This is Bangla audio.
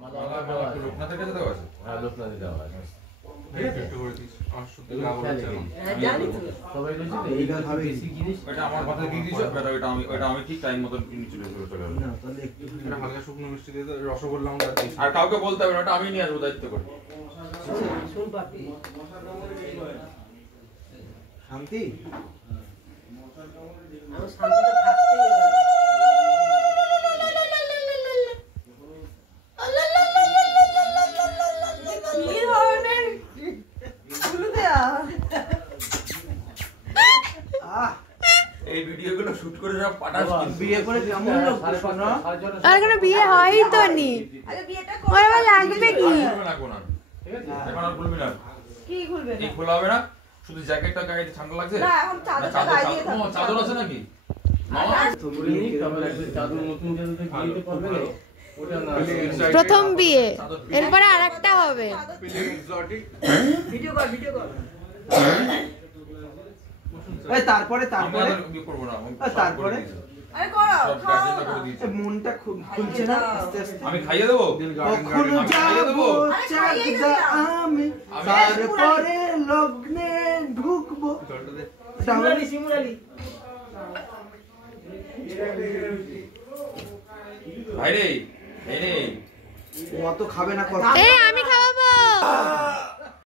লোকনাথের কাছে দেওয়া আছে? হ্যাঁ, লোকনাথে দেওয়া আছে। আর কাউকে বলতে হবে না, ওটা আমি নিয়ে আসবো দায়িত্ব করে। শান্তি এই ভিডিওগুলো শুট করে সব পাঠাস। বিয়ে করে কেমন লোক শোনো? আর কোনো বিয়ে হয়ই তো নি। আরে বিয়েটা ওর আবার লাগবে কি? এখন আর খুলবি না। কি খুলবে না? এই খোলা হবে না, শুধু জ্যাকেটটা গায়ে দিয়ে ঠান্ডা লাগছে। না এখন চাদরটা গায়ে দিয়ে থাকো। চাদর আছে নাকি? মামা চাদর নতুন চাদর বিয়েতে পরবে না। প্রথম বিয়ে, এরপরে আরেকটা হবে। ভিডিও কর এই তারপরে বিয়ে করব না। তারপরে আরে করো সব খাও গার্জেনরা করে দিয়েছে। মনটা খুলছে না আস্তে আস্তে। আমি খাইয়ে দেবো। কখনো আমি খাইয়ে যাবো দেবো। চাকদা আমি তারপরে লগ্নে ঢুকবো। শিমুরালি ভাই রে, এই রে। অত খাবে না কথা। আমি খাওয়াবো।